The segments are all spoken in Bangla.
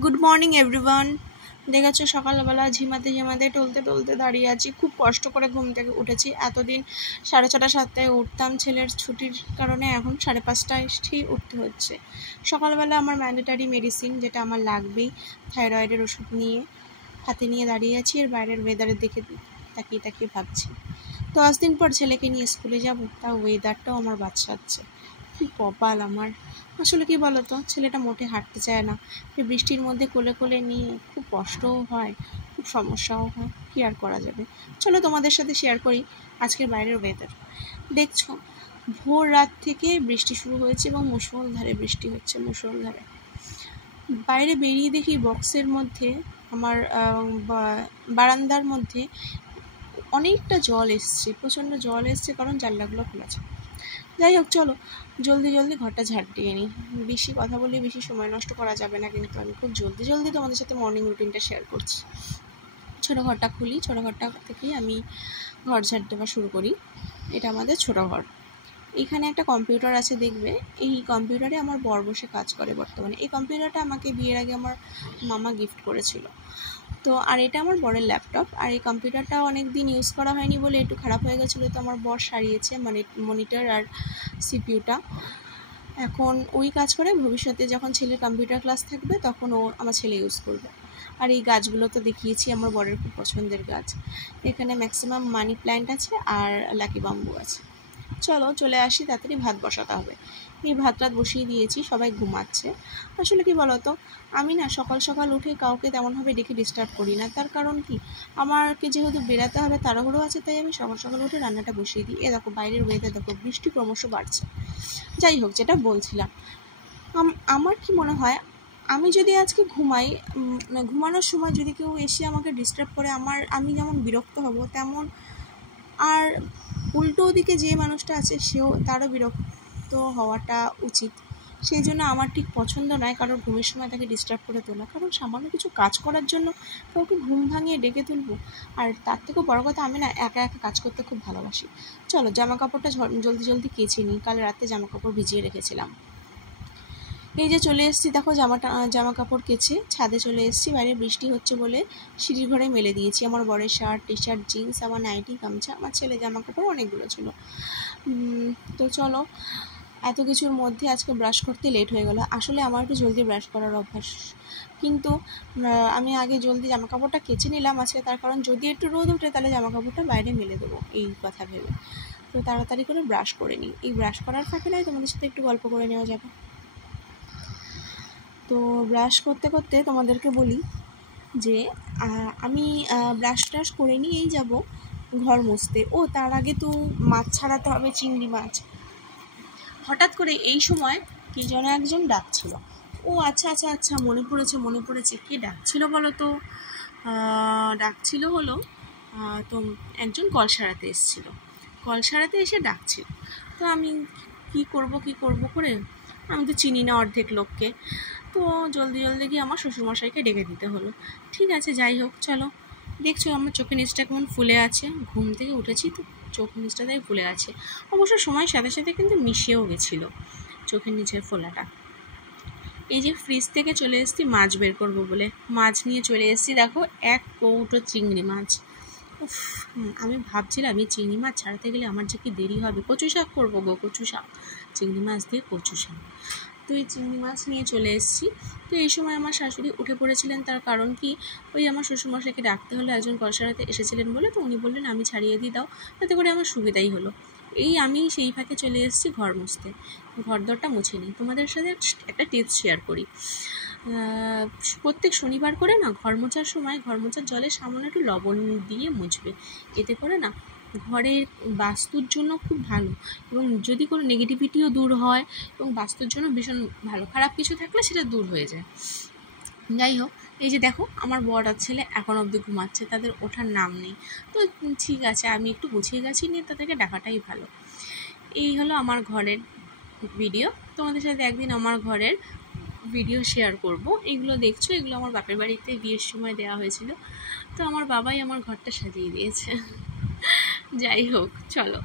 Good morning everyone. দেখেছো সকালবেলা ঝিমাতে ঝিমাতে টলতে টলতে দাঁড়িয়ে আছি। খুব কষ্ট করে ঘুম থেকে উঠেছি। এতদিন 6:30 7টায় উঠতাম, ছেলের ছুটির কারণে এখন 5:30টায় উঠতে হচ্ছে। সকালবেলা আমার ম্যান্ডেটারি মেডিসিন যেটা আমার লাগবেই, থাইরয়েডের ওষুধ নিয়ে হাতে নিয়ে দাঁড়িয়ে আছি। এর বাইরের ওয়েদারের দিকে তাকিয়ে তাকিয়ে ভাবছি 10 দিন পর ছেলেকে নিয়ে স্কুলে যাব, তাও ওয়েদারটাও আমার বাচ্চাচ্ছে। কি কপাল আমার। আসলে কি বলতো, ছেলেটা মোটে হাঁটতে চায় না। বৃষ্টির মধ্যে কোলে কোলে নিয়ে খুব কষ্টও হয়, খুব সমস্যাও হয়। কি আর করা যাবে। চলো তোমাদের সাথে শেয়ার করি আজকের বাইরের ওয়েদার। দেখছো, ভোর রাত থেকে বৃষ্টি শুরু হয়েছে এবং মুষলধারে বৃষ্টি হচ্ছে, মুষলধারে। বাইরে বেরিয়ে দেখি বক্সের মধ্যে, আমার বারান্দার মধ্যে অনেকটা জল এসছে, প্রচণ্ড জল এসছে, কারণ জানলাগুলো খোলা ছিল। যাই হোক, চলো জলদি জলদি ঘরটা ঝাড় দিয়ে নিই। বেশি কথা বলে বেশি সময় নষ্ট করা যাবে না, কিন্তু আমি খুব জলদি জলদি তোমাদের সাথে মর্নিং রুটিনটা শেয়ার করছি। ছোটো ঘরটা খুলি, ছোটো ঘরটা থেকেই আমি ঘর ঝাড় দেওয়া শুরু করি। এটা আমাদের ছোটো ঘর। এখানে একটা কম্পিউটার আছে, দেখবে। এই কম্পিউটারে আমার বর বসে কাজ করে বর্তমানে। এই কম্পিউটারটা আমাকে বিয়ের আগে আমার মামা গিফট করেছিল। তো আর এটা আমার বরের ল্যাপটপ। আর এই কম্পিউটারটা অনেক দিন ইউজ করা হয়নি বলে একটু খারাপ হয়ে গেছিলো, তো আমার বর সারিয়েছে, মানে মনিটর আর সিপিইউটা। এখন ওই কাজ করে, ভবিষ্যতে যখন ছেলের কম্পিউটার ক্লাস থাকবে তখন আমার ছেলে ইউজ করবে। আর এই গাছগুলো তো দেখিয়েছি, আমার বরের খুব পছন্দের গাছ। এখানে ম্যাক্সিমাম মানি প্ল্যান্ট আছে আর লাকি বাম্বু আছে। চলো চলে আসি, তাড়াতাড়ি ভাত বসাতে হবে। এই ভাত বসিয়ে দিয়েছি, সবাই ঘুমাচ্ছে। আসলে কি বলতো, আমি না সকাল সকাল উঠে কাউকে তেমনভাবে ডেকে ডিস্টার্ব করি না। তার কারণ কি, আমাকে যেহেতু বেরাতে হবে, তাড়াহুড়ো আছে, তাই আমি সকাল সকাল উঠে রান্নাটা বসিয়ে দিই। দেখো বাইরের ওয়েদার দেখো, বৃষ্টি ক্রমশ বাড়ছে। যাই হোক, যেটা বলছিলাম, আমার কি মনে হয়, আমি যদি আজকে ঘুমাই, ঘুমানোর সময় যদি কেউ এসে আমাকে ডিস্টার্ব করে, আমি যেমন বিরক্ত হব, তেমন আর উল্টো দিকে যে মানুষটা আছে তারও বিরক্ত হওয়াটা উচিত। সেই জন্য আমার ঠিক পছন্দ নয় কারোর ঘুমের সময় তাকে ডিস্টার্ব করে তোলা। কারণ সামান্য কিছু কাজ করার জন্য কাউকে ঘুম ভাঙিয়ে ডেকে তুলবো? আর তার থেকেও বড় কথা, আমি না একা একা কাজ করতে খুব ভালোবাসি। চলো জামা কাপড়টা জলদি জলদি কেচে নিই। কাল রাতে জামা কাপড় ভিজিয়ে রেখেছিলাম। এই যে চলে এসেছি, দেখো জামা কাপড় কেচে ছাদে চলে এসেছি। বাইরে বৃষ্টি হচ্ছে বলে সিঁড়ির ঘরে মেলে দিয়েছি। আমার বরের শার্ট, টি শার্ট, জিন্স, আমার নাইটি, গামছা, আমার ছেলে জামা কাপড় অনেকগুলো ছিল। তো চলো, এত কিছুর মধ্যে আজকে ব্রাশ করতে লেট হয়ে গেল। আসলে আমার একটু জলদি ব্রাশ করার অভ্যাস, কিন্তু আমি আগে জলদি জামা কাপড়টা কেচে নিলাম আজকে। তার কারণ যদি একটু রোদ ওঠে তাহলে জামা কাপড়টা বাইরে মেলে দেবো, এই কথা ভেবে। তো তাড়াতাড়ি করে ব্রাশ করে নিই। এই ব্রাশ করার ফাঁকে নয় তোমাদের সাথে একটু গল্প করে নেওয়া যাবে। তো ব্রাশ করতে করতে তোমাদেরকে বলি যে আমি ব্রাশ ট্রাশ করে নিয়েই যাব ঘর মুছতে। তার আগে তো মাছ ছাড়াতে হবে, চিংড়ি মাছ। হঠাৎ করে এই সময় কি যেন একজন ডাকছিল। আচ্ছা আচ্ছা আচ্ছা, মনে পড়েছে কে ডাকছিল বলো তো। ডাকছিল হলো তো একজন কল সারাতে এসেছিল। কল সারাতে এসে ডাকছিল। তো আমি কি করব করে, আমি তো চিনি না অর্ধেক লোককে। তো জলদি জলদি গিয়ে আমার শ্বশুরমশাইকে ডেকে দিতে হলো। ঠিক আছে, যাই হোক, চলো। দেখছো আমার চোখের নিচটা কেমন ফুলে আছে। ঘুম থেকে উঠেছি তো চোখের নিচটা তাই ফুলে আছে। অবশ্য সময়ের সাথে সাথে কিন্তু মিশিয়েও গেছিলো চোখের নিচের ফোলাটা। এই যে ফ্রিজ থেকে চলে এসেছি মাছ বের করবো বলে, মাছ নিয়ে চলে এসেছি। দেখো 1 কৌটো চিংড়ি মাছ। আমি ভাবছিলাম এই চিংড়ি মাছ ছাড়াতে গেলে আমার যে কি দেরি হবে। কচু শাক করবো গো, কচু শাক, চিংড়ি মাছ দিয়ে কচু শাক। তো এই চিংড়ি মাছ নিয়ে চলে এসেছি। তো এই সময় আমার শাশুড়ি উঠে পড়েছিলেন। তার কারণ কি, আমার শ্বশুরমশাইকে ডাকতে হলে একজন কল সারাতে এসেছিলেন বলে, তো উনি বললেন আমি ছাড়িয়ে দিয়ে দাও, তাতে করে আমার সুবিধাই হলো। আমি সেই ফাঁকে চলে এসেছি ঘর মুছতে। ঘর দরটা মুছে নিই। তোমাদের সাথে একটা টিপস শেয়ার করি। প্রত্যেক শনিবার করে না ঘর মোছার সময় ঘর মোছার জলে সামান্য একটু লবণ দিয়ে মুছবে। এতে করে না ঘরের বাস্তুর জন্য খুব ভালো, এবং যদি কোনো নেগেটিভিটিও দূর হয়, এবং বাস্তুর জন্য ভীষণ ভালো। খারাপ কিছু থাকলে সেটা দূর হয়ে যায়। যাই হোক, এই যে দেখো আমার বর আর ছেলে এখন অবধি ঘুমাচ্ছে, তাদের ওঠার নাম নেই। তো ঠিক আছে, আমি একটু গুছিয়ে গেছি নিয়ে তাদেরকে ডাকাটাই ভালো। এই হলো আমার ঘরের ভিডিও। তোমাদের সাথে একদিন আমার ঘরের ভিডিও শেয়ার করব। এগুলো দেখছো, এগুলো আমার বাপের বাড়িতে বিয়ের সময় দেওয়া হয়েছিল। তো আমার বাবাই আমার ঘরটা সাজিয়ে দিয়েছে। যাই হোক চলো,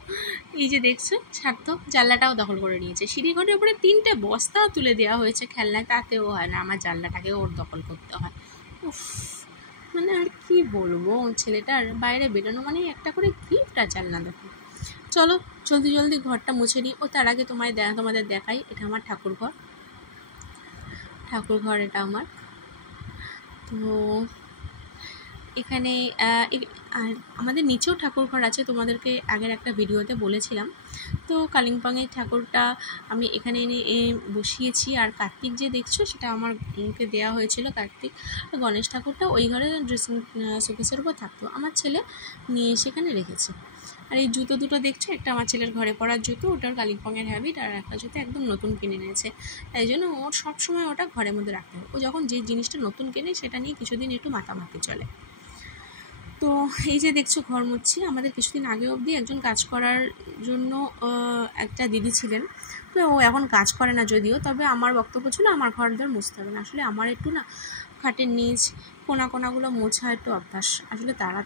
এই যে দেখছো সার্থক জানলাটাও দখল করে নিয়েছে। সিঁড়িঘরের উপরে 3টে বস্তা তুলে দেওয়া হয়েছে খেলনায়, তাতেও হয় না, আমার জানলাটাকে ওর দখল করতে হয়। উফ, মানে আর কি বলবো, ছেলেটার বাইরে বেরোনো মানে একটা করে গিফট আর জানলা দেখো। চলো জলদি জলদি ঘরটা মুছে নিই। ও তার আগে তোমাদের দেখাই, এটা আমার ঠাকুর ঘর, এটা আমার। তো এখানে আর আমাদের নিচেও ঠাকুর ঘর আছে, তোমাদেরকে আগের একটা ভিডিওতে বলেছিলাম। তো কালিম্পংয়ের ঠাকুরটা আমি এখানে এনে বসিয়েছি। আর কার্তিক যে দেখছো সেটা আমার মুখে দেওয়া হয়েছিল কার্তিক। আর গণেশ ঠাকুরটা ওই ঘরে ড্রেসিং শোকেসের উপর থাকতো, আমার ছেলে নিয়ে সেখানে রেখেছে। আর এই জুতো দুটো দেখছো, একটা আমার ছেলের ঘরে পরার জুতো, ওটার কালিম্পংয়ের হ্যাবিট, আর একটা জুতো একদম নতুন কিনে নিয়েছে, তাই জন্য ওর সবসময় ওটা ঘরের মধ্যে রাখতে হবে। ও যখন যে জিনিসটা নতুন কেনে সেটা নিয়ে কিছুদিন একটু মাতামাতি চলে। তো এই যে দেখছো ঘর মুছছি। আমাদের কিছুদিন আগে অবধি একজন কাজ করার জন্য একটা দিদি ছিলেন, তো ও এখন কাজ করে না যদিও, তবে আমার বক্তব্য ছিল আমার ঘর ধর মুছতে হবে না। আসলে আমার একটু না খাটের নিচ কোনাগুলো মোছা একটু অভ্যাস। আসলে তারা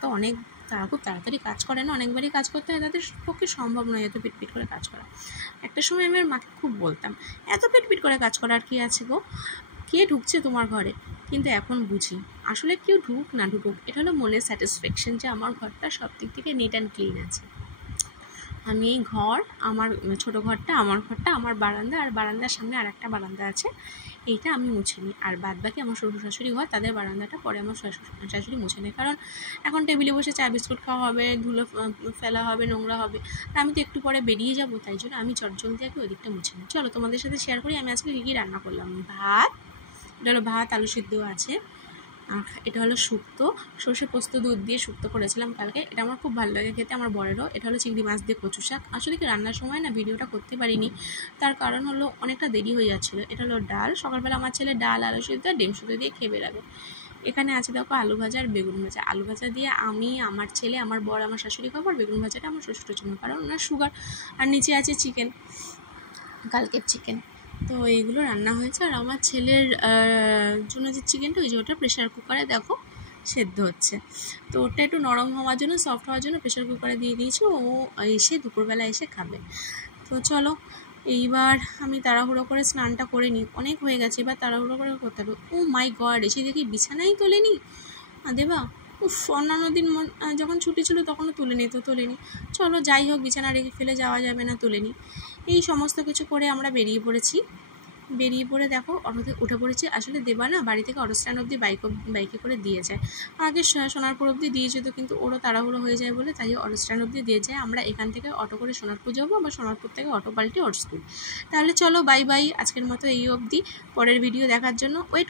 খুব তাড়াতাড়ি কাজ করে না, অনেকবারই কাজ করতে হয়, তাদের পক্ষে সম্ভব নয় এত পিটপিট করে কাজ করা। একটা সময় আমি আমার মাকে খুব বলতাম, এত পিটপিট করে কাজ করার কি আছে গো, কে ঢুকছে তোমার ঘরে? কিন্তু এখন বুঝি আসলে কেউ ঢুক না ঢুকুক, এটা হলো মনের স্যাটিসফ্যাকশন যে আমার ঘরটা সব দিক থেকে নিট অ্যান্ড ক্লিন আছে। আমি এই ঘর, আমার ছোটো ঘরটা, আমার বারান্দা, আর বারান্দার সামনে আর একটা বারান্দা আছে, এইটা আমি মুছে নিই। আর বাদ বাকি আমার শ্বশুর শাশুড়ি ঘর, তাদের বারান্দাটা পরে আমার শাশুড়ি মুছে নেয়, কারণ এখন টেবিলে বসে চা বিস্কুট খাওয়া হবে, ধুলো ফেলা হবে, নোংরা হবে, আর আমি তো একটু পরে বেরিয়ে যাবো, তাই জন্য আমি চটজলদি আগে ওই দিকটা মুছে নিই। চলো তোমাদের সাথে শেয়ার করি আমি আজকে কী কী রান্না করলাম। এটা হলো ভাত, আলু সিদ্ধ আছে, আর এটা হলো শুক্তো, সর্ষে পোস্ত দুধ দিয়ে শুক্তো করেছিলাম কালকে, এটা আমার খুব ভালো লাগে খেতে, আমার বরেরও। এটা হলো চিংড়ি মাছ দিয়ে কচু শাক। আসলে কি রান্নার সময় না ভিডিওটা করতে পারিনি, তার কারণ হলো অনেকটা দেরি হয়ে যাচ্ছিলো। এটা হলো ডাল, সকালবেলা আমার ছেলে ডাল, আলু সিদ্ধ, ডিম সিদ্ধ দিয়ে খেয়ে বেরাবে। এখানে আছে দেখো আলু ভাজা আর বেগুন ভাজা। আলু ভাজা দিয়ে আমি, আমার ছেলে, আমার বর, আমার শাশুড়ি খাবো, আর বেগুন ভাজাটা আমার শ্বশুরের জন্য, কারণ ওনার সুগার। আর নিচে আছে চিকেন, কালকের চিকেন। তো এইগুলো রান্না হয়েছে। আর আমার ছেলের জন্য যে চিকেনটা, ওই যে ওটা প্রেশার কুকারে দেখো সেদ্ধ হচ্ছে, তো ওটা একটু নরম হওয়ার জন্য, সফট হওয়ার জন্য প্রেশার কুকারে দিয়ে দিয়েছি, ও এসে দুপুরবেলা এসে খাবে। তো চলো এইবার আমি তাড়াহুড়ো করে স্নানটা করে নিই, অনেক হয়ে গেছে, এবার তাড়াহুড়ো করে করতে হবে। ও মাই গড, এসে দেখি বিছানাই তোলেনি দেবা। উফ, অন্যান্য দিন যখন ছুটি ছিল তখনও তোলেনি। চলো যাই হোক, বিছানা রেখে ফেলে যাওয়া যাবে না, তুলেনি। এই সমস্ত কিছু করে আমরা বেরিয়ে পড়ে দেখো অটোতে উঠে পড়েছি। আসলে দেবা না বাড়ি থেকে অটো স্ট্যান্ড অবধি বাইকে করে দিয়ে যায়, আগে সোনারপুর অবধি দিয়ে যেত, কিন্তু ওরও তাড়াহুড়ো হয়ে যায় বলে তাই অটো স্ট্যান্ড অবধি দিয়ে যায়। আমরা এখান থেকে অটো করে সোনারপুর যাবো, আবার সোনারপুর থেকে অটো পাল্টে ওর স্কুল। তাহলে চলো বাই বাই, আজকের মতো এই অবধি। পরের ভিডিও দেখার জন্য ওয়েট